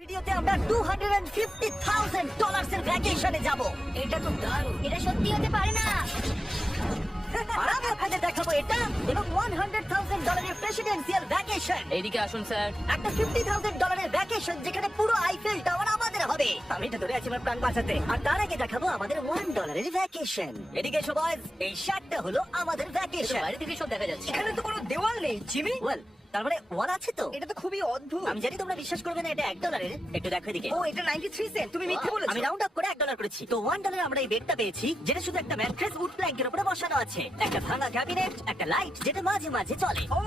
ভিডিওতে আমরা $250,000 এর ভ্যাকেশনে যাব। এটা তো দারুণ। এটা সত্যি হতে পারে না। আর আমি আপনাদের দেখাবো এটা এবং $100,000 এর প্রেসিডেন্সিয়াল ভ্যাকেশন। এইদিকে আসুন স্যার। একটা $50,000 এর ভ্যাকেশন যেখানে পুরো আইফেল টাওয়ার আমাদের হবে। আমি এটা ধরে আছি আমার প্রাণ বাঁচাতে। আর তার আগে দেখাবো আমাদের $1 এর ভ্যাকেশন। এদিকে এসো বয়স, এই শার্টটা হলো আমাদের ভ্যাকেশন। বাইরে থেকে সব দেখা যাচ্ছে। এখানে তো কোনো দেওয়াল নেই জিমি। ওয়েল, তার মানে ওয়াল আছে তো? এটা তো খুবই অদ্ভুত। আমি জানি তোমরা বিশ্বাস করবে না, এটা $1। একটু দেখো এদিকে। ও এটা 93 সেন্ট। তুমি মিথ্যে বলেছো। আমি রাউন্ড আপ করে $1 করেছি। তো $1 আমরা এই বেডটা পেয়েছি, যেটা শুধু একটা ম্যাট্রেস উড প্ল্যাঙ্কের উপরে বসানো আছে, একটা ভাঙা ক্যাবিনেট, একটা লাইট যেটা মাঝে মাঝে চলে। ও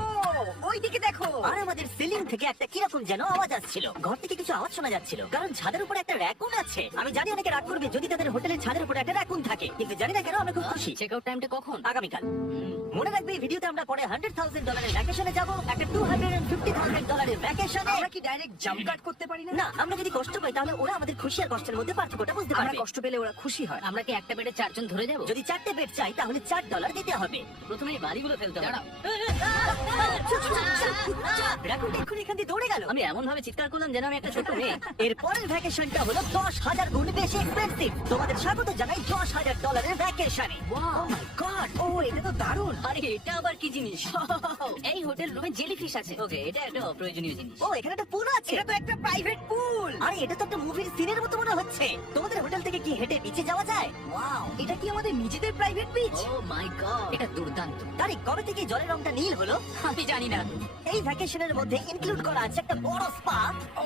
ওইদিকে দেখো। আর আমাদের সিলিং থেকে একটা কিরকম যেন আওয়াজ আসছিল। ঘর থেকে কিছু আওয়াজ শোনা যাচ্ছিল, কারণ ছাদের উপরে একটা র‍্যাকুন আছে। আমি জানি অনেকে রাগ করবে যদি তাদের হোটেলের ছাদের উপরে একটা র‍্যাকুন থাকে, কিন্তু জানি না কেন আমি খুব খুশি। চেক আউট টাইমটা কখন? আগামীকাল। মনে রাখবে এই ভিডিওতে আমরা পরে $100,000 এর ভ্যাকেশনে যাব, একটা $250,000 এর ভ্যাকেশনে। আমরা কি ডাইরেক্ট জাম্প কাট করতে পারি না? না, আমরা যদি কষ্ট পাই তাহলে ওরা আমাদের খুশি আর কষ্টের মধ্যে পার্থক্যটা বুঝতে আমরা পারবে। কষ্ট পেলে ওরা খুশি হয়। আমরা কি একটা বেডে 4 জন ধরে যাব? যদি 4টে বেড চাই তাহলে $4 দিতে হবে। প্রথমে এই বালিগুলো ফেলতে হবে। রাকুনটা এক্ষুনি এখান দিয়ে দৌড়ে গেল। আমি এমন ভাবে চিৎকার করলাম যেন আমি একটা ছোট মেয়ে। এর পরের ভ্যাকেশনটা হলো 10,000 গুণ বেশি এক্সপেন্সিভ। তোমাদের স্বাগত জানাই $10,000 এর ভ্যাকেশনে। Wow! ও মাই গড! ও এটা তো দারুণ। আরে এটা আবার কি জিনিস? এই হোটেল রুমে জেলিফিশ আছে। ওকে, এটা একটা অপ্রয়োজনীয় জিনিস। ও এখানে একটা পুল আছে। এটা তো একটা প্রাইভেট পুল। আরে এটা তো একটা মুভির সিনের মতো মনে হচ্ছে। তোমাদের হোটেল থেকে কি হেঁটে বিচে যাওয়া যায়? ওয়াও, এটা কি আমাদের নিজেদের প্রাইভেট বিচ? ও মাই গড, এটা দুর্দান্ত। তারিখ কবে থেকে জলের রংটা নীল হলো? আমি জানি না। এই ভ্যাকেশনের মধ্যে ইনক্লুড করা আছে একটা বড় স্পা, ও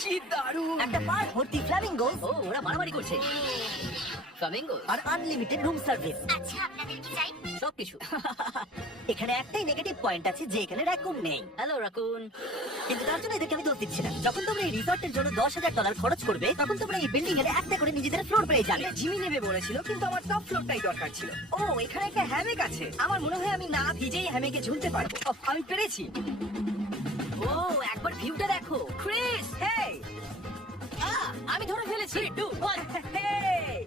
কি দারুণ। একটা পার্ক ভর্তি ফ্ল্যামিঙ্গো ও ওরা মারামারি করছে। ফ্লামিঙ্গো আর আনলিমিটেড রুম সার্ভিস। আচ্ছা, আপনাদের কি চাই? সবকিছু। এখানে একটাই নেগেটিভ পয়েন্ট আছে যে এখানে র‍্যাকুন নেই। Hello Raccoon. কিন্তু তার জন্য এদেরকে আমি দোষ দিচ্ছি না। যখন তোমরা এই রিসর্টের জন্য $10,000 খরচ করবে, তখন তোমরা এই বিল্ডিং এর একটা করে নিজেদের ফ্লোর পেয়ে যাবে। এটা জিমি নেবে বলেছিল, কিন্তু আমার টপ ফ্লোরটাই দরকার ছিল। ও এখানে একটা হ্যামেক আছে। আমার মনে হয় আমি না ভিজেই হ্যামেকে ঝুলতে পারবো। আমি পেরেছি। ও একবার ভিউটা দেখো। ক্রিস, হেই আমি ধরে ফেলেছি। 3 2 1। হেই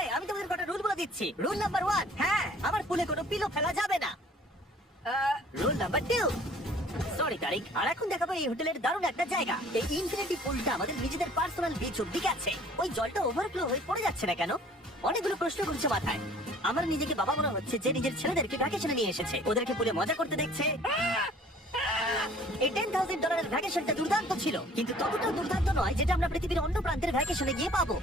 এই আমি তোমাদের কটা রুল বলে দিচ্ছি। রুল নাম্বার 1, হ্যাঁ আমার পুলে কোনো পিলো ফেলা যাবে না। রুল নাম্বার 2, সরি তারিক। আর এখন দেখাবো এই হোটেলের দারুণ একটা জায়গা। এই ইনফিনিটি পুলটা আমাদের নিজেদের পার্সোনাল বিচ অব্দি গেছে। ওই জলটা ওভারফ্লো হয়ে পড়ে যাচ্ছে না কেন? অনেকগুলো প্রশ্ন ঘুরছে মাথায়। আমার নিজেকে বাবা মনে হচ্ছে যে নিজের ছেলেদেরকে ভ্যাকেশনে নিয়ে এসেছে, ওদেরকে পুলে মজা করতে দেখছে। এই $10,000 এর ভ্যাকেশনটা দুর্দান্ত ছিল, কিন্তু ততটাও দুর্দান্ত নয় যেটা আমরা পৃথিবীর অন্য প্রান্তের ভ্যাকেশনে গিয়ে পাবো।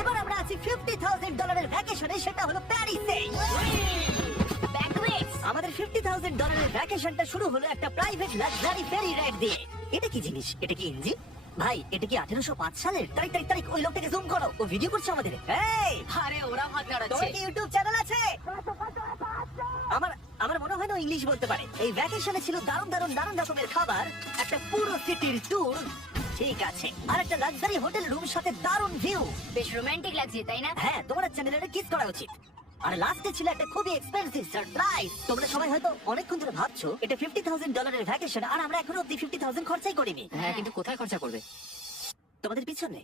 এবার আমরা আছি $50,000 এর ভ্যাকেশনে, সেটা হলো প্যারিসে। ব্যাকওয়েজ। আমাদের $50,000 এর ভ্যাকেশনটা শুরু হলো একটা প্রাইভেট লাক্সারি ফেরি রাইড দিয়ে। এটা কি জিনিস? এটা কি ইঞ্জিন? ভাই এটা কি 1805 সালের? তারিখ তারিখ তারিখ ওই লোকটাকে জুম করো, ও ভিডিও করছে আমাদের। এই আরে ওরা হাত তোমার নাড়াচ্ছে। কি ইউটিউব চ্যানেল আছে? আমার আমার মনে হয় না ও ইংলিশ বলতে পারে। এই ভ্যাকেশনে ছিল দারুণ দারুণ নানান রকমের খাবার, একটা পুরো সিটির ট্যুর, ঠিক আছে, আর একটা লাক্সারি হোটেল রুম সাথে দারুণ ভিউ। বেশ রোমান্টিক লাগছে তাই না? হ্যাঁ, তোমার চ্যানেলে কিস করা উচিত। আর লাস্টে ছিল একটা খুবই এক্সপেন্সিভ সারপ্রাইজ। তোমরা সবাই হয়তো অনেকক্ষণ ধরে ভাবছো এটা $50,000 এর ভ্যাকেশন, আর আমরা এখনো অব্দি 50,000 খরচাই করিনি। হ্যাঁ, কিন্তু কোথায় খরচা করবে? তোমাদের পিছনে।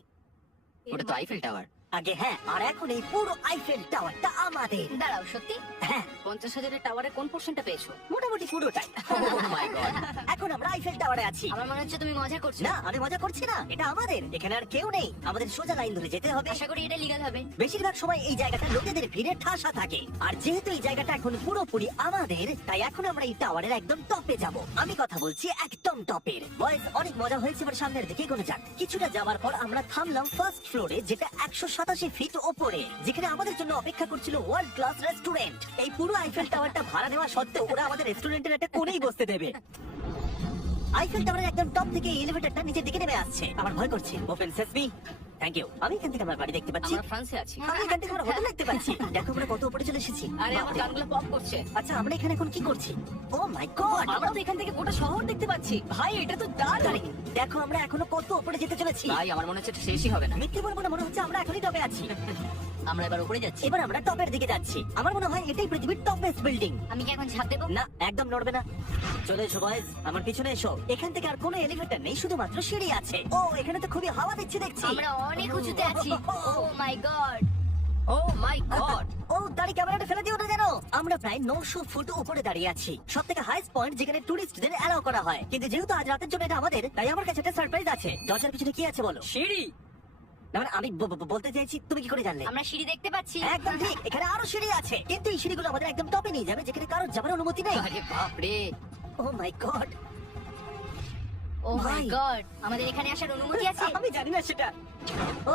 ওটা তো আইফেল টাওয়ার। আগে হ্যাঁ, আর এখন এই পুরো আইফেল টাওয়ারটা আমাদের। দাঁড়াও, সত্যি? হ্যাঁ, 50,000 এর টাওয়ারে কোন পোরশনটা পেয়েছো? মোটামুটি পুরোটাই। ও মাই গড। এখন আমরা আইফেল টাওয়ারে আছি। আমার মনে হচ্ছে তুমি মজা করছো। না, আমি মজা করছি না, এটা আমাদের। এখানে আর কেউ নেই, আমাদের সোজা লাইন ধরে যেতে হবে। আশা করি এটা লিগ্যাল হবে। বেশিরভাগ সময় এই জায়গাটা লোকেদের ভিড়ে ঠাসা থাকে, আর যেহেতু এই জায়গাটা এখন পুরোপুরি আমাদের, তাই এখন আমরা এই টাওয়ারের একদম টপে যাব। আমি কথা বলছি একদম টপের। বয়েজ, অনেক মজা হয়েছে, এবার সামনের দিকে এগোনো যাক। কিছুটা যাওয়ার পর আমরা থামলাম ফার্স্ট ফ্লোরে, যেটা 187 ফিট ওপরে, যেখানে আমাদের জন্য অপেক্ষা করছিল ওয়ার্ল্ড ক্লাস রেস্টুরেন্ট। এই পুরো আইফেল টাওয়ারটা ভাড়া নেওয়া সত্ত্বেও ওরা আমাদের রেস্টুরেন্টের একটা কোণেই বসতে দেবে। আইফেল টাওয়ারের একদম টপ থেকে এলিভেটরটা নিচের দিকে নেমে আসছে। আমার ভয় করছে। Open sesame. Thank you. আমি এখান থেকে আমার বাড়ি দেখতে পাচ্ছি। আমরা ফ্রান্সে আছি। আমি এখান থেকে আমার হোটেল দেখতে পাচ্ছি। দেখো আমরা কত উপরে চলে এসেছি। আরে আমার কানগুলো পপ করছে। আচ্ছা, আমরা এখানে এখন কি করছি? ও মাই গড, আমরা তো এখান থেকে গোটা শহর দেখতে পাচ্ছি। ভাই এটা তো দারুণ। দেখো আমরা এখনো কত উপরে যেতে চলেছি। ভাই আমার মনে হচ্ছে এটা শেষই হবে না। মিথ্যে বলবো না, মনে হচ্ছে আমরা এখনই টপে আছি। আমরা এবার উপরে যাচ্ছি। এবার আমরা টপের দিকে যাচ্ছি। আমার মনে হয় এটাই পৃথিবীর টপ বেস্ট বিল্ডিং। আমি কি এখন ঝাঁপ দেবো? না, একদম নড়বে না। চলে এসো বয়েজ, আমার পিছনে এসো। এখান থেকে আর কোনো এলিভেটর নেই, শুধুমাত্র সিঁড়ি আছে। ও এখানে তো খুবই হাওয়া দিচ্ছে দেখছি। আমরা অনেক উঁচুতে আছি। ও মাই গড। ও মাই গড ও দাঁড়ি ক্যামেরাটা ফেলে দিও না যেন। আমরা প্রায় 900 ফুট উপরে দাঁড়িয়ে আছি, সব থেকে হাইস্ট পয়েন্ট যেখানে টুরিস্টদের অ্যালাউ করা হয়। কিন্তু যেহেতু আজ রাতের জন্য এটা আমাদের, তাই আমার কাছে একটা সারপ্রাইজ আছে। দরজার পিছনে কি আছে বলো? সিঁড়ি। না মানে আমি বলতে চাইছি, তুমি কি করে জানলে? আমরা সিঁড়ি দেখতে পাচ্ছি। একদম ঠিক, এখানে আরো সিঁড়ি আছে, কিন্তু এই সিঁড়িগুলো আমাদের একদম টপে নিয়ে যাবে, যেখানে কারোর যাবার অনুমতি নেই। আরে বাপ রে, ও মাই গড, ও মাই ভাই। গড, আমাদের এখানে আসার অনুমতি আছে? আমি জানি না সেটা। ও,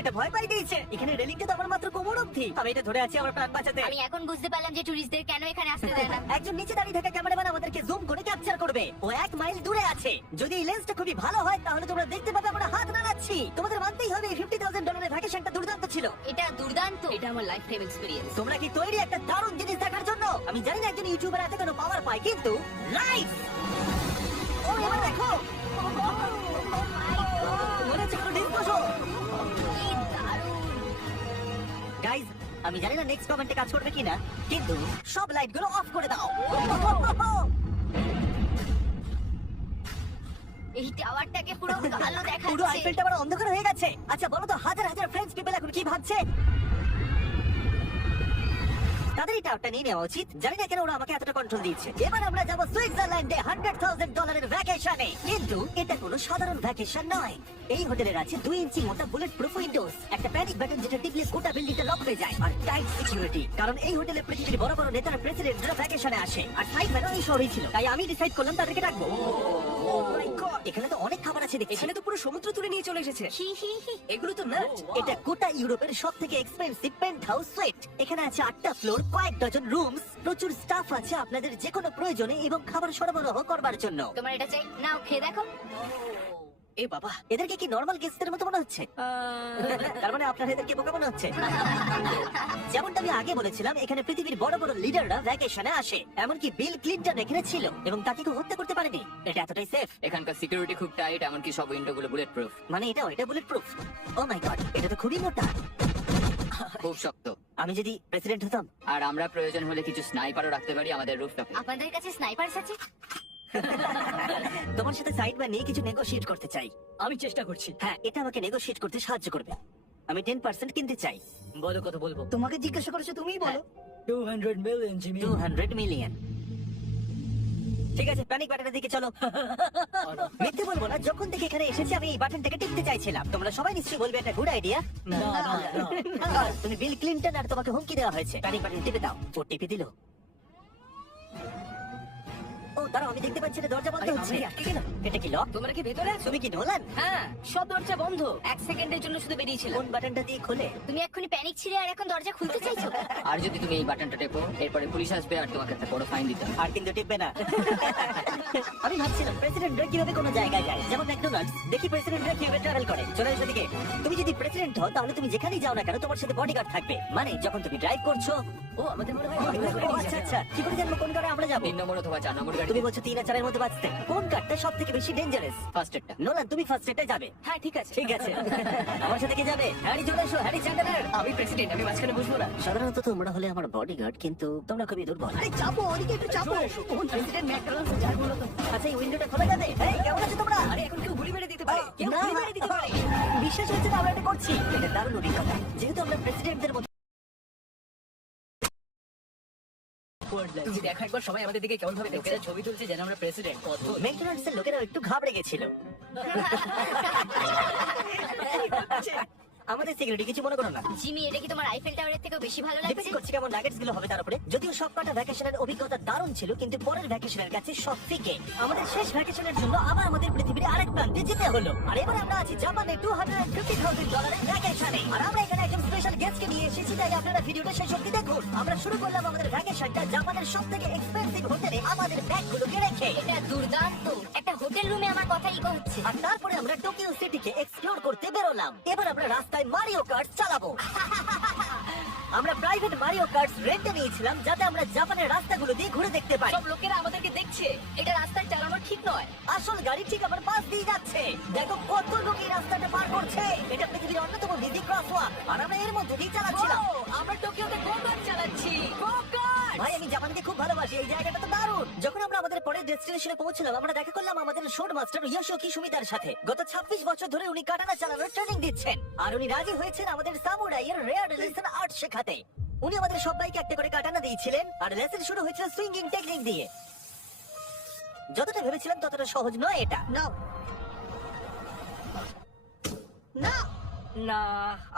এটা ভয় পাই দিয়েছে। এখানে রেলিংটা তো আমার মাত্র কোমর অবধি। আমি এটা ধরে আছি আমার প্রাণ বাঁচাতে। আমি এখন বুঝতে পারলাম যে টুরিস্টদের কেন এখানে আসতে দেয় না। একজন নিচে দাঁড়িয়ে থাকা ক্যামেরাম্যান আমাদেরকে জুম করে ক্যাপচার করবে। ও 1 মাইল দূরে আছে। যদি এই লেন্সটা খুবই ভালো হয় তাহলে তোমরা দেখতে পাবে আমরা হাত নাড়াচ্ছি। তোমাদের মানতেই হবে এই $50,000 ভ্যাকেশনটা দুর্দান্ত ছিল। এটা দুর্দান্ত, এটা আমার লাইফ টাইম এক্সপেরিয়েন্স। তোমরা কি তৈরি একটা দারুণ জিনিস দেখার জন্য? আমি জানি না একজন ইউটিউবার এত কেন পাওয়ার পায়, কিন্তু লাইভ। ও এবার দেখো, মনে হচ্ছে কোনো ডিসপোজ। কি দারুণ। গাইজ, আমি জানি না নেক্সট কমেন্টে কাজ করবে কিনা, কিন্তু সব লাইটগুলো অফ করে দাও। এই টাওয়ারটাকে পুরো ভালো পুরো দেখাচ্ছে। আইফেলটা আবার অন্ধকার হয়ে গেছে। আচ্ছা বলো তো, হাজার হাজার ফ্রেঞ্চ পিপল এখন কি ভাবছে? তাদের এই টাওয়ারটা নিয়ে নেওয়া উচিত। জানি না কেন ওরা আমাকে এতটা কন্ট্রোল দিচ্ছে। এবার আমরা যাবো সুইজারল্যান্ডে $100,000 ভ্যাকেশনে। কিন্তু এটা কোনো সাধারণ ভ্যাকেশন নয়। এই হোটেলের আছে 2 ইঞ্চি মোটা বুলেট প্রুফ উইন্ডোজ, একটা প্যানিক বাটন যেটা টিপলে গোটা বিল্ডিংটা লক হয়ে যায়, আর টাইট সিকিউরিটি। কারণ এই হোটেলে পৃথিবীর বড় বড় নেতারা, প্রেসিডেন্টরা ভ্যাকেশনে আসে, আর সাইড ম্যানও এই শহরেই ছিল। তাই আমি ডিসাইড করলাম তাদেরকে ডাকবো। Oh my God, এখানে তো অনেক খাবার আছে দেখছি। এখানে তো পুরো সমুদ্র তুলে নিয়ে চলে এসেছে। হি হি হি। এগুলো তো নাট। এটা গোটা ইউরোপের সব থেকে এক্সপেন্সিভ পেন্ট হাউস সুইট। এখানে আছে 8টা ফ্লোর, কয়েক ডজন রুমস, প্রচুর স্টাফ আছে আপনাদের যে কোনো প্রয়োজনে এবং খাবার সরবরাহ করবার জন্য। তোমার এটা চাই? নাও খেয়ে দেখো। এ বাবা, এদেরকে কি নরমাল গেস্টদের মতো মনে হচ্ছে? তার মানে আপনার এদেরকে বোকা মনে হচ্ছে। যেমনটা আমি আগে বলেছিলাম, এখানে পৃথিবীর বড় বড় লিডাররা ভ্যাকেশনে আসে। এমনকি বিল ক্লিনটন এখানে ছিল এবং তাকে কেউ হত্যা করতে পারেনি। এটা এতটাই সেফ। এখানকার সিকিউরিটি খুব টাইট, এমনকি সব উইন্ডো গুলো বুলেট প্রুফ। মানে এটা বুলেট প্রুফ। ও মাই গড, এটা তো খুবই মোটা। খুব শক্ত। আমি যদি প্রেসিডেন্ট হতাম। আর আমরা প্রয়োজন হলে কিছু স্নাইপারও রাখতে পারি আমাদের রুফটপে। আপনাদের কাছে স্নাইপারস আছে? তোমার সাথে সাইড বা নিয়ে কিছু নেগোশিয়েট করতে চাই। আমি চেষ্টা করছি। হ্যাঁ, এটা আমাকে নেগোশিয়েট করতে সাহায্য করবে। আমি 10% কিনতে চাই। বলো কত বলবো? তোমাকে জিজ্ঞাসা করেছো, তুমিই বলো। 200 মিলিয়ন জিমি। 200 মিলিয়ন। ঠিক আছে, প্যানিক বাটনের দিকে চলো। মিথ্যে বলবো না, যখন থেকে এখানে এসেছি আমি এই বাটনটাকে টিপতে চাইছিলাম। তোমরা সবাই নিশ্চয়ই বলবে এটা গুড আইডিয়া। না, না, না। তুমি বিল ক্লিনটন আর তোমাকে হুমকি দেওয়া হয়েছে। প্যানিক বাটন টিপে দাও। ও টিপে দিল। ও দাঁড়াও, আমি দেখতে পাচ্ছি এটা দরজা বন্ধ আরে, হচ্ছে। আমরা আটকে গেলাম। এটা কি লক? তোমরা কি ভেতরে আছো? তুমি কি নোলান? হ্যাঁ, সব দরজা বন্ধ। 1 সেকেন্ডের জন্য শুধু বেরিয়েছিলাম। কোন বাটনটা দিয়ে খোলে? তুমি এক্ষুনি প্যানিক ছিঁড়ে আর এখন দরজা খুলতে চাইছো? আর যদি তুমি এই বাটনটা টেপো, এরপরে পুলিশ আসবে আর তোমাকে একটা বড় ফাইন দিতে হবে। আর কিন্তু টিপবে না। আমি ভাবছিলাম প্রেসিডেন্টরা কিভাবে কোনো জায়গায় যায়, যেমন ম্যাকডোনাল্ডস। দেখি প্রেসিডেন্টরা কিভাবে ট্রাভেল করে। চলে এসো দিকে। তুমি যদি প্রেসিডেন্ট হও তাহলে তুমি যেখানেই যাও না কেন তোমার সাথে বডিগার্ড থাকবে। মানে যখন তুমি ড্রাইভ করছো। ও, আমাদের মনে হয় ও, আচ্ছা আচ্ছা, কি করে জানবো কোন কারে আমরা যাবো? 3 নম্বর অথবা 4 নম্বর গাড়ি। তুমি বলছো 3 আর 4 এর মধ্যে বাঁচতে। কোন কারটা সব থেকে বেশি ডেঞ্জারাস? ফার্স্ট এডটা। নোলান, তুমি ফার্স্ট এটাই যাবে। হ্যাঁ, ঠিক আছে। ঠিক আছে। আমার সাথে কে যাবে? হ্যারি চলে এসো, হ্যারি চ্যান্ডেলার। আমি প্রেসিডেন্ট, আমি মাঝখানে বসবো না। সাধারণত তোমরা হলে আমার বডিগার্ড, কিন্তু তোমরা খুবই দুর্বল। আরে চাপো, ওদিকে একটু চাপো। কোন প্রেসিডেন্ট ম্যাকডোনাল্ডস যায় বলো তো? আচ্ছা, এই উইন্ডোটা খোলা যাবে? এই কেমন আছো তোমরা? আরে এখন কেউ গুলি মেরে দিতে পারে। কেউ না, গুলি মেরে দিতে পারে। বিশ্বাস হচ্ছে না আমরা এটা করছি। এটা দারুণ অভিজ্ঞতা। যেহেতু আমরা প্রেসিডেন্টদের মতো। তুমি দেখো একবার সবাই আমাদের দিকে কেমন ভাবে দেখছে, ছবি তুলছে যেন আমরা প্রেসিডেন্ট। কত ম্যাকডোনাল্ডস এর লোকেরা একটু ঘাবড়ে গেছিল। আমাদের সিকিউরিটি কিছু মনে করো না। জিমি, এটা কি তোমার আইফেল টাওয়ারের থেকেও বেশি ভালো ডিপেন্ড লাগছে? করছে কেমন নাগেটস গুলো হবে তার উপরে। যদিও সবকটা ভ্যাকেশনের অভিজ্ঞতা দারুণ ছিল, কিন্তু পরের ভ্যাকেশনের কাছে সব ফিকে। আমাদের শেষ ভ্যাকেশনের জন্য আবার আমাদের পৃথিবীর আরেক প্রান্তে যেতে হলো। আর এবার আমরা আছি জাপানে $250,000 ভ্যাকেশনে। আর আমরা এখানে একজন স্পেশাল গেস্টকে নিয়ে এসেছি, তাই আপনারা ভিডিওটা শেষ অবধি দেখুন। আমরা শুরু করলাম আমাদের ভ্যাকেশনটা জাপানের সবথেকে এক্সপেন্সিভ হোটেলে আমাদের ব্যাগগুলোকে রেখে। এটা দুর্দান্ত। একটা হোটেল রুমে আমার কথা ইকো হচ্ছে। আর তারপরে আমরা টোকিও সিটিকে এক্সপ্লোর করতে বেরোলাম। এবার আমরা রাস্তায় মারিও কার্ট চালাবো। আমরা প্রাইভেট মারিও কার্টস রেন্টে নিয়েছিলাম, যাতে আমরা জাপানের রাস্তাগুলো দিয়ে ঘুরে দেখতে পারি। সব লোকেরা আমাদেরকে দেখছে। এটা রাস্তায় চালানো ঠিক নয়। আসল গাড়ি ঠিক আমার পাশ দিয়ে যাচ্ছে। দেখো কত লোক এই রাস্তাটা পার করছে। এটা পৃথিবীর অন্যতম বিজি ক্রসওয়াক, আর আমরা এর মধ্যে দিয়ে চালাচ্ছিলাম। ও, আমরা টোকিওতে গো কার্ট চালাচ্ছি। গো কার্ট। ভাই, আমি জাপানকে খুব ভালোবাসি। এই জায়গাটা তো দারুণ। যখন আমরা আমাদের পরের ডেস্টিনেশনে পৌঁছলাম, আমরা দেখা করলাম আমাদের শোড মাস্টার ইয়োশিকি সুমিতার সাথে। গত 26 বছর ধরে উনি কাটানা চালানোর ট্রেনিং দিচ্ছেন, আর উনি রাজি হয়েছেন আমাদের সামুরাইয়ের রেয়ার লেসন আর্ট শেখাতে। উনি আমাদের সবাইকে একটা করে কাটানা দিয়েছিলেন, আর লেসন শুরু হয়েছিল সুইঙ্গিং টেকনিক দিয়ে। যতটা ভেবেছিলাম ততটা সহজ নয় এটা। নাও। না না,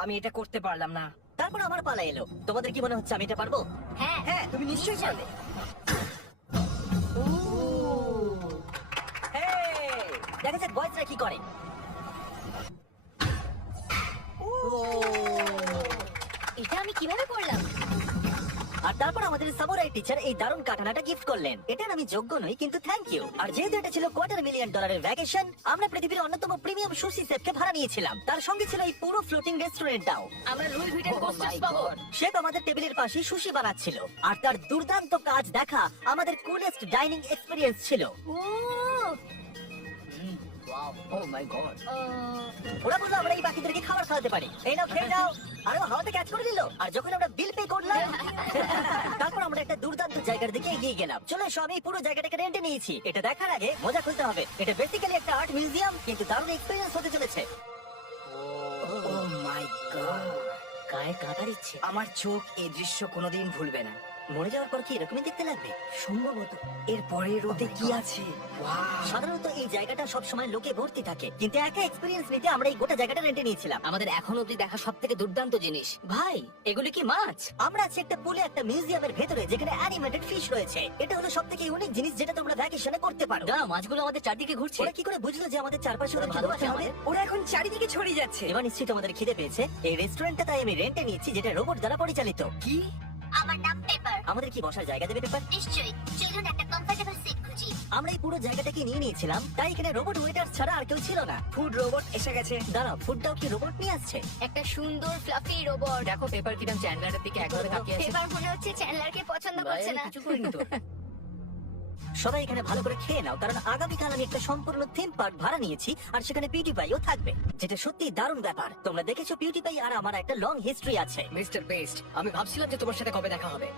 আমি এটা করতে পারলাম না। তারপর আমার পালা এলো। তোমাদের কি মনে হচ্ছে আমি এটা পারবো? হ্যাঁ, তুমি নিশ্চয়ই পারবে। Hey! দেখা যাক বয়েজরা কি করে। এটা আমি কিভাবে করলাম? আর তারপর আমাদের সামুরাই টিচার এই দারুণ কাটানাটা গিফট করলেন। এটার আমি যোগ্য নই, কিন্তু থ্যাংক ইউ। আর যেহেতু এটা ছিল $250,000 ভ্যাকেশন, আমরা পৃথিবীর অন্যতম প্রিমিয়াম সুশি শেফকে ভাড়া নিয়েছিলাম। তার সঙ্গে ছিল এই পুরো ফ্লোটিং রেস্টুরেন্টটাও। আমরা লুই ভিটের Oh কোস্টার্স my পাবো। God! শেফ আমাদের টেবিলের পাশে সুশি বানাচ্ছিল, আর তার দুর্দান্ত কাজ দেখা আমাদের কুলেস্ট ডাইনিং এক্সপেরিয়েন্স ছিল। ও Wow! Oh my God! ওরা বললো আমরা এই বাকিদেরকে খাবার খাওয়াতে পারি। এই নাও খেয়ে নাও। আর ও হাওয়াতে ক্যাচ করে দিল। আর যখন আমরা বিল পে করলাম, তারপর আমরা একটা দুর্দান্ত জায়গার দিকে এগিয়ে গেলাম। চলো এসো, আমি এই পুরো জায়গাটাকে রেন্টে নিয়েছি। এটা দেখার আগে মজা খুলতে হবে। এটা বেসিক্যালি একটা আর্ট মিউজিয়াম, কিন্তু দারুণ এক্সপেরিয়েন্স হতে চলেছে। ও মাই গড, গায়ে কাঁটা দিচ্ছে। আমার চোখ এই দৃশ্য কোনোদিন ভুলবে না। মরে যাওয়ার পর কি এরকমই দেখতে লাগবে? সম্ভবত এর পরের রোদে কি আছে। Wow! সাধারণত এই জায়গাটা সবসময় লোকে ভর্তি থাকে, কিন্তু একা এক্সপেরিয়েন্স নিতে আমরা এই গোটা জায়গাটা রেন্টে নিয়েছিলাম। আমাদের এখন অব্দি দেখা সবথেকে দুর্দান্ত জিনিস। ভাই, এগুলি কি মাছ? আমরা আছি একটা পুলে, একটা মিউজিয়ামের ভেতরে, যেখানে অ্যানিমেটেড ফিশ রয়েছে। এটা হলো সবথেকে ইউনিক জিনিস যেটা তোমরা ভ্যাকেশনে করতে পারো। দাঁড়াও, মাছগুলো আমাদের চারদিকে ঘুরছে। ওরা কি করে বুঝলো যে আমাদের চারপাশে ওরা ভালো ভালোবাসে আছে আমাদের? ওরা এখন চারিদিকে ছড়িয়ে যাচ্ছে। এবার নিশ্চয়ই তোমাদের খিদে পেয়েছে। এই রেস্টুরেন্টটা তাই আমি রেন্টে নিয়েছি, যেটা রোবট দ্বারা পরিচালিত। কি? আমার নাম পেপার। আমাদের কি বসার জায়গা দেবে পেপার? নিশ্চয়ই, চলুন একটা কমফোর্টেবল সিট খুঁজি। আমরা এই পুরো জায়গাটাকে নিয়ে নিয়েছিলাম, তাই এখানে রোবট ওয়েটার ছাড়া আর কেউ ছিল না। ফুড রোবট এসে গেছে। দাঁড়াও, ফুডটাও কি রোবট নিয়ে আসছে? একটা সুন্দর ফ্লাফি রোবট। দেখো পেপার কিরম চ্যান্ডলারের দিকে একভাবে তাকিয়ে আছে। পেপার মনে হচ্ছে চ্যান্ডলারকে পছন্দ ভাই, করছে আমি না। কিছু করিনি তো। সবাই এখানে ভালো করে খেয়ে নাও, কারণ আগামীকাল আমি একটা সম্পূর্ণ থিম পার্ক ভাড়া নিয়েছি, আর সেখানে পিউটিপাইও থাকবে, যেটা সত্যি দারুণ ব্যাপার। তোমরা দেখেছো পিউটিপাই আর আমার একটা লং হিস্ট্রি আছে। মিস্টার বেস্ট, আমি ভাবছিলাম যে তোমার সাথে কবে দেখা হবে।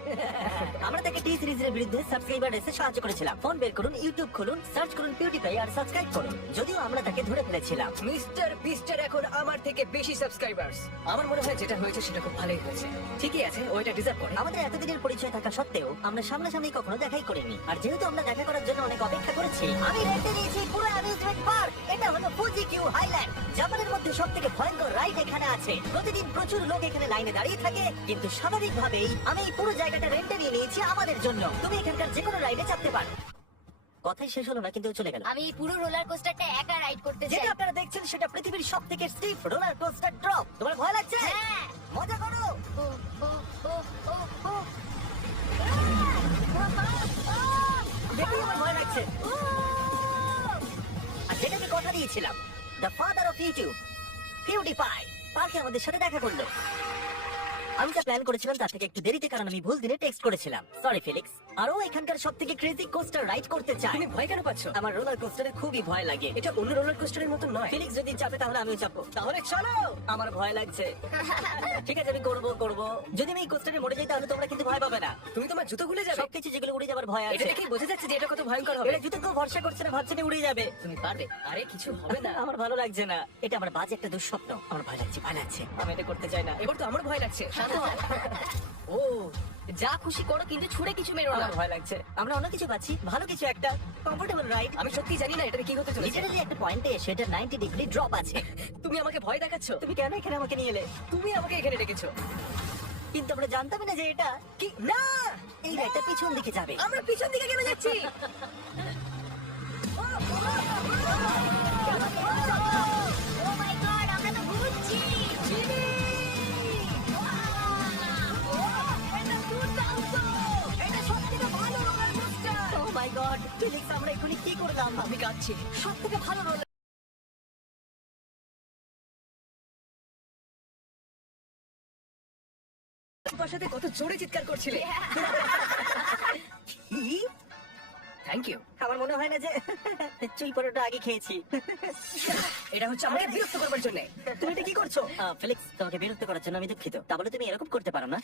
আমরা তাকে টি সিরিজের বিরুদ্ধে সাবস্ক্রাইবার এসে সাহায্য করেছিলাম। ফোন বের করুন, ইউটিউব খুলুন, সার্চ করুন পিউটিপাই আর সাবস্ক্রাইব করুন। যদিও আমরা তাকে ধরে ফেলেছিলাম। মিস্টার বিস্টের এখন আমার থেকে বেশি সাবস্ক্রাইবার্স। আমার মনে হয় যেটা হয়েছে সেটা খুব ভালোই হয়েছে। ঠিকই আছে, ও এটা ডিজার্ভ করে। আমাদের এতদিনের পরিচয় থাকা সত্ত্বেও আমরা সামনাসামনি কখনো দেখাই করিনি, আর যেহেতু আমরা দেখা করার জন্য অনেক অপেক্ষা করেছি, আমি রেন্টে নিয়েছি পুরো অ্যামিউজমেন্ট পার্ক। এটা হলো ফুজি কিউ হাইল্যান্ড। জাপানের মধ্যে সবথেকে ভয়ঙ্কর রাইড এখানে আছে। প্রতিদিন প্রচুর লোক এখানে লাইনে দাঁড়িয়ে থাকে, কিন্তু স্বাভাবিকভাবেই আমি এই পুরো জায়গাটা রেন্টে নিয়ে নিয়েছি আমাদের জন্য। তুমি এখানকার যে কোনো রাইডে চাপতে পারো। কথাই শেষ হলো না, কিন্তু ও চলে গেল। আমি এই পুরো রোলার কোস্টারটা একা রাইড করতে চাই। যেটা আপনারা দেখছেন সেটা পৃথিবীর সবথেকে স্টিফ রোলার কোস্টার ড্রপ। তোমার ভয় লাগছে? হ্যাঁ। মজা করো। ও, ও, ও, ও, ও। দেখেই আমার ভয় লাগছে। আর যেটা আমি কথা দিয়েছিলাম, দ্য ফাদার অফ ইউটিউব, পিউটিপাই, পার্কে আমাদের সাথে দেখা করলো। আমি যা প্ল্যান করেছিলাম তার থেকে একটু দেরিতে, কারণ আমি ভুল দিনে টেক্সট করেছিলাম। সরি ফিলিক্স। আর ও এখানকার সবথেকে ক্রেজি কোস্টার রাইড করতে চায়। তুমি ভয় কেন পাচ্ছ? আমার রোলার কোস্টারে খুবই ভয় লাগে। এটা অন্য রোলার কোস্টারের মতো নয়। ফিলিক্স যদি চাপে তাহলে আমিও চাপবো। তাহলে চলো। আমার ভয় লাগছে। ঠিক আছে, আমি করবো। যদি আমি এই কোস্টারে মরে যাই তাহলে তোমরা কিন্তু ভয় পাবে না। তুমি তোমার জুতো খুলে যাবে। সবকিছু যেগুলো উড়ে যাবার ভয় এটা আছে। দেখেই বোঝা যাচ্ছে যে এটা কত ভয়ঙ্কর হবে। এটা জুতো কেউ ভরসা করছে না, ভাবছে না উড়ে যাবে। তুমি পারবে। আরে কিছু হবে না। আমার ভালো লাগছে না। এটা আমার বাজে একটা দুঃস্বপ্ন। আমার ভয় লাগছে। আমি এটা করতে চাই না। এবার তো আমার ভয় লাগছে। শান্ত হও। ও, যা খুশি করো, কিন্তু ছুড়ে কিছু মেরো না। আমার ভয় লাগছে। আমরা অন্য কিছু পাচ্ছি, ভালো কিছু একটা কমফোর্টেবল রাইড। আমি সত্যি জানি না এটা কি হতে চলেছে। লিটারালি একটা পয়েন্টে এসে এটা 90 ডিগ্রি ড্রপ আছে। তুমি আমাকে ভয় দেখাচ্ছ। তুমি কেন এখানে আমাকে নিয়ে এলে? তুমি আমাকে এখানে ডেকেছো। কিন্তু আমরা জানতামই না যে এটা কি না, এই রাইডটা পিছন দিকে যাবে। আমরা পিছন দিকে কেন যাচ্ছি? ও মাই গড, আমরা তো ঘুরছি। ও মাই গড, ফিলিক্স, আমরা এখনই কি করলাম? আমি কাঁদছি। সবথেকে ভালো রোলার। তোমার সাথে কত জোরে চিৎকার করছিলে। কি? Thank you. আমার মনে হয় না যে চুই পরোটা আগে খেয়েছি। এটা হচ্ছে আমাকে বিরক্ত করবার জন্য। তুমি এটা কি করছো? ফিলিক্স, তোমাকে বিরক্ত করার জন্য আমি দুঃখিত। তাহলে তুমি এরকম করতে পারো না।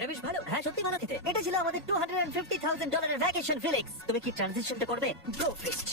এটা বেশ ভালো। হ্যাঁ সত্যি ভালো খেতে। এটা ছিল আমাদের $250,000 ভ্যাকেশন ফিলিক্স। তুমি কি ট্রানজিশনটা করবে? গো ফিস্ট।